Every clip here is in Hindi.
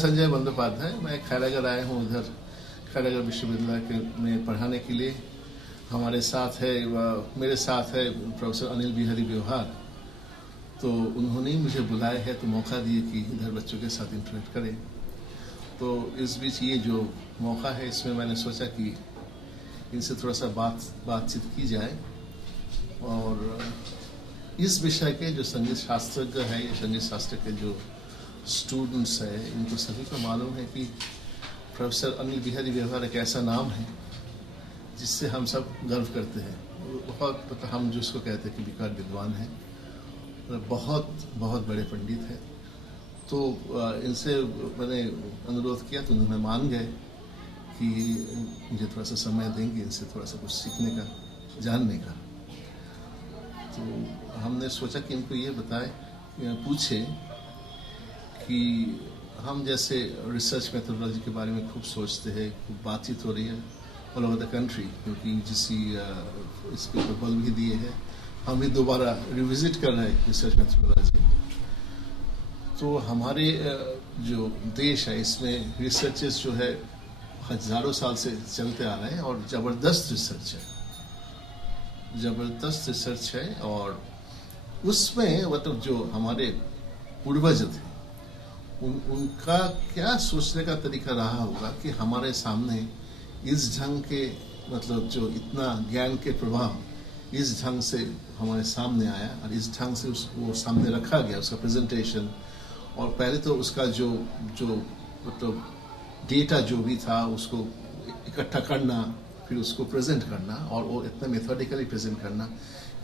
संजय बंदोपाध्याय। मैं खैरागढ़ आया हूँ, उधर खैरागढ़ विश्वविद्यालय में पढ़ाने के लिए। हमारे साथ है, मेरे साथ है प्रोफेसर अनिल बिहारी व्यवहार। तो उन्होंने मुझे बुलाया है, तो मौका दिए कि इधर बच्चों के साथ इंटरेक्ट करें। तो इस बीच ये जो मौका है, इसमें मैंने सोचा कि इनसे थोड़ा सा बातचीत की जाए। और इस विषय के जो संगीत शास्त्रज्ञ है, ये संगीत शास्त्र के जो स्टूडेंट्स है, इनको सभी को मालूम है कि प्रोफेसर अनिल बिहारी व्यवहार एक ऐसा नाम है जिससे हम सब गर्व करते हैं। बहुत हम जिसको कहते हैं कि विकट विद्वान है, बहुत बहुत बड़े पंडित हैं। तो इनसे मैंने अनुरोध किया तो उन्होंने मान गए कि मुझे थोड़ा सा समय देंगे, इनसे थोड़ा सा कुछ सीखने का, जानने का। तो हमने सोचा कि इनको ये बताएं, पूछे कि हम जैसे रिसर्च मेथोडोलॉजी के बारे में खूब सोचते हैं, खूब बातचीत हो रही है ऑल ओवर द कंट्री, क्योंकि जिसी इसके ऊपर बल भी दिए हैं। हम भी दोबारा रिविजिट कर रहे हैं रिसर्च मेथोडोलॉजी। तो हमारे जो देश है, इसमें रिसर्चेस जो है हजारों साल से चलते आ रहे हैं और जबरदस्त रिसर्च है। और उसमें मतलब जो हमारे पूर्वज थे, उनका क्या सोचने का तरीका रहा होगा कि हमारे सामने इस ढंग के, मतलब जो इतना ज्ञान के प्रभाव इस ढंग से हमारे सामने आया और इस ढंग से उसको सामने रखा गया, उसका प्रेजेंटेशन। और पहले तो उसका जो मतलब डेटा जो भी था उसको इकट्ठा करना, फिर उसको प्रेजेंट करना, और वो इतना मेथोडिकली प्रेजेंट करना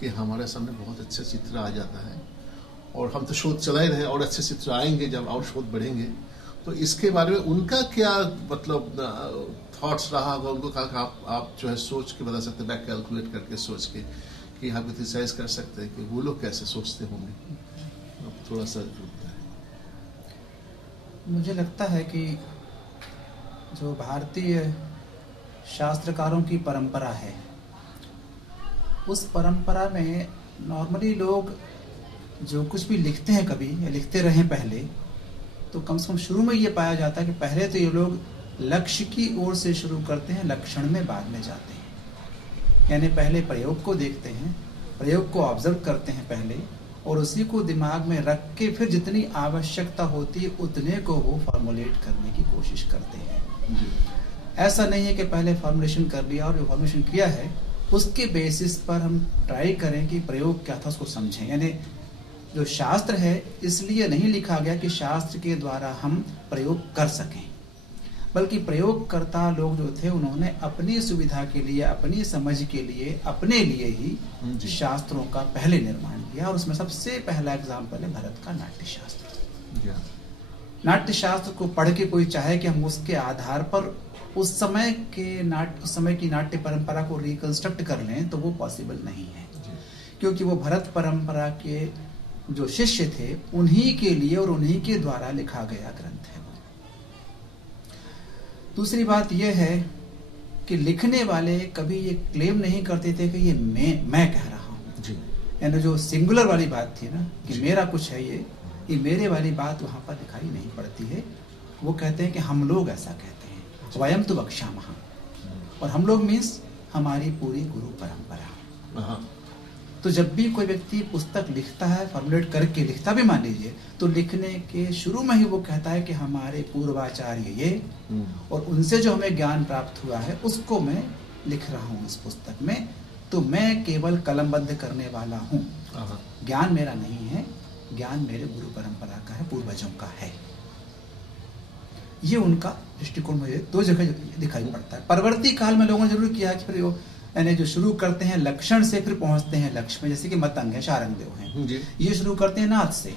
कि हमारे सामने बहुत अच्छा चित्र आ जाता है। और हम तो शोध चलाए रहे, और अच्छे चित्र आएंगे जब और शोध बढ़ेंगे। तो इसके बारे में उनका क्या मतलब थॉट्स रहा होगा? उनको कहा आप जो है सोच के बता सकते, बैक कैलकुलेट करके सोच के कि आप क्रिटिसाइज कर सकते हैं कि वो लोग कैसे सोचते होंगे। थोड़ा सा मुझे लगता है कि जो भारतीय शास्त्रकारों की परंपरा है, उस परंपरा में नॉर्मली लोग जो कुछ भी लिखते हैं कभी या लिखते रहे पहले, तो कम से कम शुरू में ये पाया जाता है कि पहले तो ये लोग लक्ष्य की ओर से शुरू करते हैं, लक्षण में बाद में जाते हैं। यानी पहले प्रयोग को देखते हैं, प्रयोग को ऑब्जर्व करते हैं पहले, और उसी को दिमाग में रख के फिर जितनी आवश्यकता होती है उतने को वो फॉर्मुलेट करने की कोशिश करते हैं। ऐसा नहीं है कि पहले फॉर्मुलेशन कर लिया और जो फॉर्मुलेशन किया है उसके बेसिस पर हम ट्राई करें कि प्रयोग क्या था उसको समझें। यानी जो शास्त्र है इसलिए नहीं लिखा गया कि शास्त्र के द्वारा हम प्रयोग कर सकें, बल्कि प्रयोगकर्ता लोग जो थे उन्होंने अपनी सुविधा के लिए, अपनी समझ के लिए, अपने लिए ही शास्त्रों का पहले निर्माण किया। और उसमें सबसे पहला एग्जाम्पल है भरत का नाट्यशास्त्र। नाट्यशास्त्र को पढ़ के कोई चाहे कि हम उसके आधार पर उस समय की नाट्य परंपरा को रिकंस्ट्रक्ट कर लें, तो वो पॉसिबल नहीं है, क्योंकि वो भरत परंपरा के जो शिष्य थे उन्हीं के लिए और उन्हीं के द्वारा लिखा गया ग्रंथ है। दूसरी बात यह है कि लिखने वाले कभी ये क्लेम नहीं करते थे कि ये मैं कह रहा हूँ। यानी जो सिंगुलर वाली बात थी ना कि मेरा कुछ है, ये मेरे वाली बात वहां पर दिखाई नहीं पड़ती है। वो कहते हैं कि हम लोग ऐसा कहते हैं, वयम तो वक्ष्यामः, और हम लोग मीन्स हमारी पूरी गुरु परंपरा। तो जब भी कोई व्यक्ति पुस्तक लिखता है, फॉर्मुलेट करके लिखता भी मान लीजिए, तो लिखने के शुरू में ही वो कहता है कि हमारे पूर्वाचार्य ये, और उनसे जो हमें ज्ञान प्राप्त हुआ है उसको मैं लिख रहा हूँ इस पुस्तक में। तो मैं केवल कलमबद्ध करने वाला हूँ, ज्ञान मेरा नहीं है, ज्ञान मेरे गुरु परंपरा का है, पूर्वजों का है। ये उनका दृष्टिकोण मुझे दो जगह दिखाई पड़ता है। परवर्ती काल में लोगों ने जरूर किया कि फिर यानी जो शुरू करते हैं लक्षण से फिर पहुंचते हैं लक्ष्य में, जैसे कि मतंग है, शारंगदेव हैं, ये शुरू करते हैं नाद से,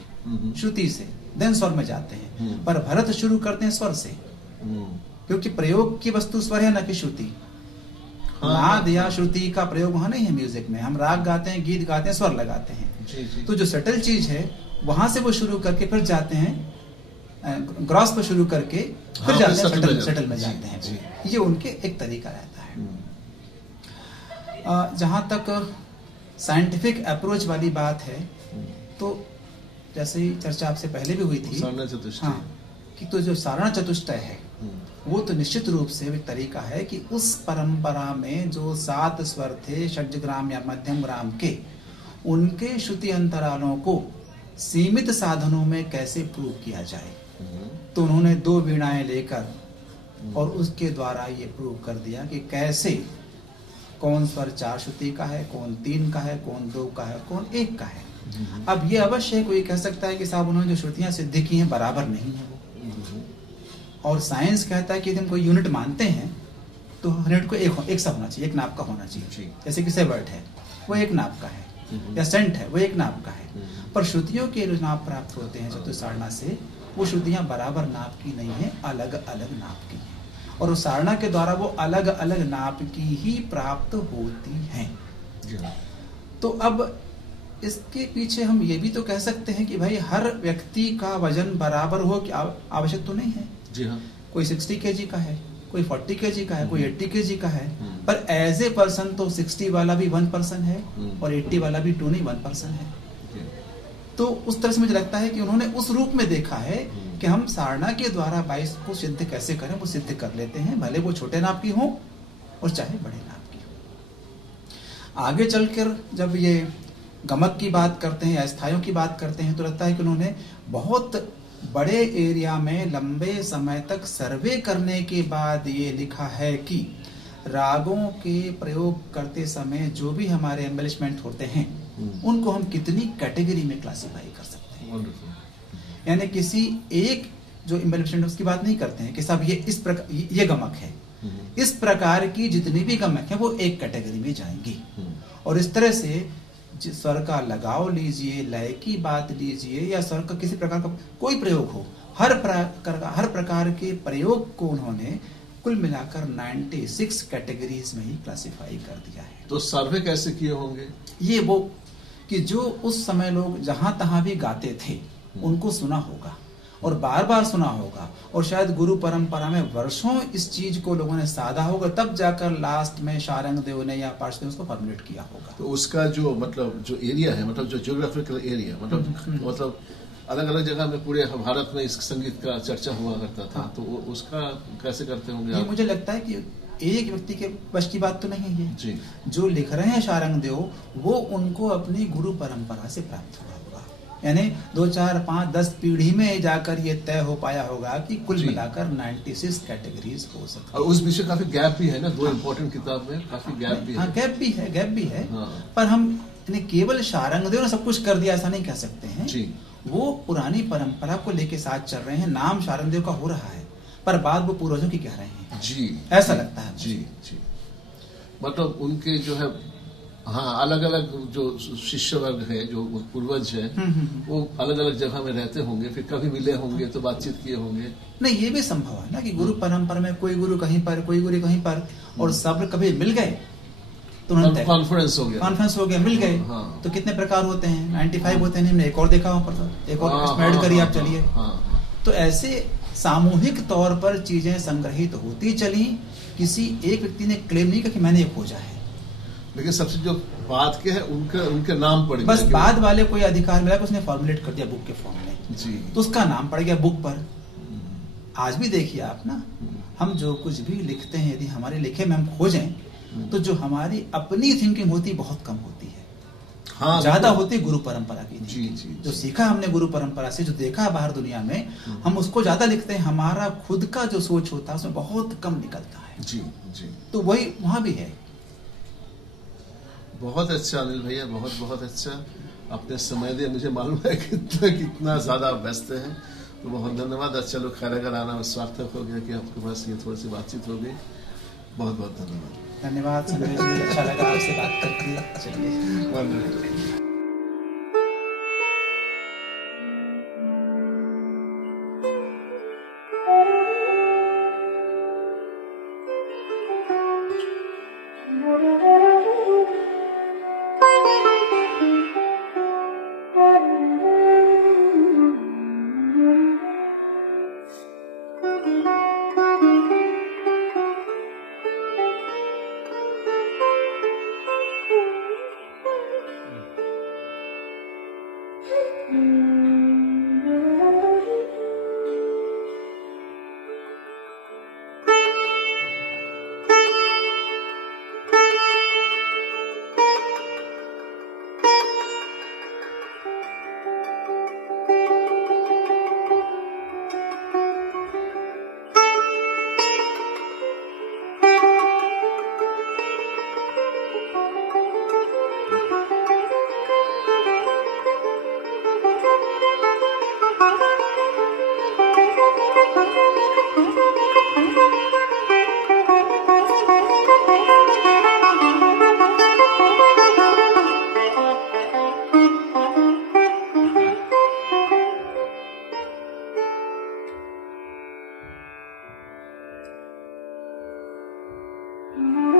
श्रुति से, देन स्वर में जाते हैं। पर भरत शुरू करते हैं स्वर से, क्योंकि प्रयोग की वस्तु स्वर है, न कि श्रुति। नाद या श्रुति का प्रयोग वहां नहीं है म्यूजिक में। हम राग गाते हैं, गीत गाते हैं, स्वर लगाते हैं। तो जो सटल चीज है वहां से वो शुरू करके फिर जाते हैं ग्रॉस पर शुरू करके फिर जाते हैं सटल में जाते हैं। ये उनके एक तरीका रहता है। जहां तक साइंटिफिक अप्रोच वाली बात है, तो जैसे ही चर्चा आपसे पहले भी हुई थी, हाँ, कि तो जो सारण चतुष्टय है वो तो निश्चित रूप से एक तरीका है कि उस परंपरा में जो 7 स्वर थे षड्जग्राम या मध्यम ग्राम के, उनके श्रुति अंतरालों को सीमित साधनों में कैसे प्रूव किया जाए। तो उन्होंने 2 वीणाएं लेकर और उसके द्वारा ये प्रूव कर दिया कि कैसे कौन स्वर 4 श्रुति का है, कौन 3 का है, कौन 2 का है, कौन 1 का है। अब ये अवश्य कोई कह सकता है कि साहब उन्होंने जो श्रुतियां सिद्ध की हैं बराबर नहीं है वो, और साइंस कहता है कि यदि हम कोई यूनिट मानते हैं तो यूनिट को एक सा होना चाहिए, एक नाप का होना चाहिए। जैसे कि सेवर्ट है वो एक नाप का है, या सेंट है वो एक नाप का है, पर श्रुतियों के जो नाप प्राप्त होते हैं चतुसारणा से, वो श्रुतियां बराबर नाप की नहीं है, अलग अलग नाप की हैं, और उस सारणा के द्वारा वो अलग अलग नाप की ही प्राप्त होती हैं। तो अब इसके पीछे हम ये भी तो कह सकते हैं कि भाई हर व्यक्ति का वजन बराबर हो कि आवश्यक तो नहीं है। जी हाँ। कोई 60 kg का है, कोई 40 kg का है, कोई 80 kg का है, पर एज ए पर्सन तो 60 वाला भी 1% है और 80 वाला भी 1% है। तो उस तरह से मुझे लगता है कि उन्होंने उस रूप में देखा है कि हम सारणा के द्वारा 22 को सिद्ध कैसे करें, वो सिद्ध कर लेते हैं, भले वो छोटे नाप की हो और चाहे बड़े नाप की हो। आगे चलकर जब ये गमक की बात करते हैं या स्थायों की बात करते हैं तो लगता है कि उन्होंने बहुत बड़े एरिया में लंबे समय तक सर्वे करने के बाद ये लिखा है कि रागों के प्रयोग करते समय जो भी हमारे एम्बेलिशमेंट होते हैं उनको हम कितनी कैटेगरी में क्लासिफाई कर सकते हैं। यानी किसी एक जो एम्बेलिशमेंट उसकी बात नहीं करते हैं कि सब ये इस प्रकार ये गमक है, इस प्रकार की जितनी भी गमक है वो एक कैटेगरी में जाएंगी। और इस तरह से स्वर का लगाव लीजिए, लय की बात लीजिए, या स्वर का किसी प्रकार का कोई प्रयोग हो, हर प्रकार के प्रयोग को उन्होंने कुल मिलाकर 96 कैटेगरीज में ही क्लासिफाई कर दिया है। तो सर्वे कैसे किए होंगे? ये वो कि जो उस समय लोग जहां तहां भी गाते थे उनको सुना होगा और बार बार सुना होगा, और शायद गुरु परंपरा में वर्षों इस चीज को लोगों ने साधा होगा, तब जाकर लास्ट में शारंग देव ने या पार्षद ने उसको फॉर्मुलेट किया होगा। तो उसका जो मतलब जो एरिया है, मतलब जो ज्योग्राफिकल एरिया, मतलब अलग अलग जगह में पूरे भारत में इस संगीत का चर्चा हुआ करता था। तो उसका कैसे करते होंगे आप? मुझे लगता है कि एक व्यक्ति के वश की बात तो नहीं है जी। जो लिख रहे हैं शारंग देव, वो उनको अपनी गुरु परंपरा से प्राप्त हुआ होगा, यानी 2, 4, 5, 10 पीढ़ी में जाकर ये तय हो पाया होगा कि कुल मिलाकर 96 कैटेगरीज हो सकती है। और उस विषय काफी गैप भी है ना, 2 इम्पोर्टेंट किताब में काफी गैप भी है। हाँ, गैप भी है। पर हम केवल शारंग देव ने सब कुछ कर दिया ऐसा नहीं कह सकते हैं जी। वो पुरानी परंपरा को लेके साथ चल रहे हैं, नाम शारंग देव का हो रहा है, पर बात वो पूर्वजों की कह रहे हैं जी, ऐसा लगता है जी जी। मतलब उनके जो है, हाँ, अलग अलग जो शिष्य वर्ग है, जो पूर्वज है, वो अलग अलग जगह में रहते होंगे, फिर कभी मिले होंगे तो बातचीत किए होंगे। नहीं, ये भी संभव है ना कि गुरु परंपरा में कोई गुरु कहीं पर, कोई गुरु कहीं पर, और सब कभी मिल गए तो कॉन्फ्रेंस हो गया, मिल गए। हाँ। तो कितने प्रकार होते हैं? 95 होते हैं। एक और देखा वहां पर, एक और ऐड करिए आप, चलिए। तो ऐसे सामूहिक तौर पर चीजें संग्रहित होती चली, किसी एक व्यक्ति ने क्लेम नहीं किया कि मैंने ये खोजा है। लेकिन सबसे जो बात के है उनके नाम पड़ गए, बस बाद वाले कोई अधिकार मिला कि उसने फॉर्मुलेट कर दिया बुक के फॉर्म में जी, तो उसका नाम पड़ गया बुक पर। आज भी देखिए आप ना, हम जो कुछ भी लिखते हैं यदि हमारे लिखे में हम खोजें तो जो हमारी अपनी थिंकिंग होती बहुत कम होती है। हाँ, ज्यादा होती गुरु परंपरा की जी, जी, जो सीखा हमने गुरु परंपरा से, जो देखा है बाहर दुनिया में, हम उसको ज्यादा लिखते हैं। हमारा खुद का जो सोच होता है उसमें बहुत कम निकलता है जी जी। तो वही वहां भी है। बहुत अच्छा अनिल भैया, बहुत बहुत अच्छा, आपने समय दिया। मुझे मालूम है कितना ज्यादा व्यस्त है, तो बहुत धन्यवाद। अच्छा लोग खैर आना स्वार्थक हो गया कि आपके पास ये थोड़ी सी बातचीत हो गई। बहुत बहुत धन्यवाद। धन्यवाद संजय जी, अच्छा लगा आपसे बात करके। चलिए। Thank you.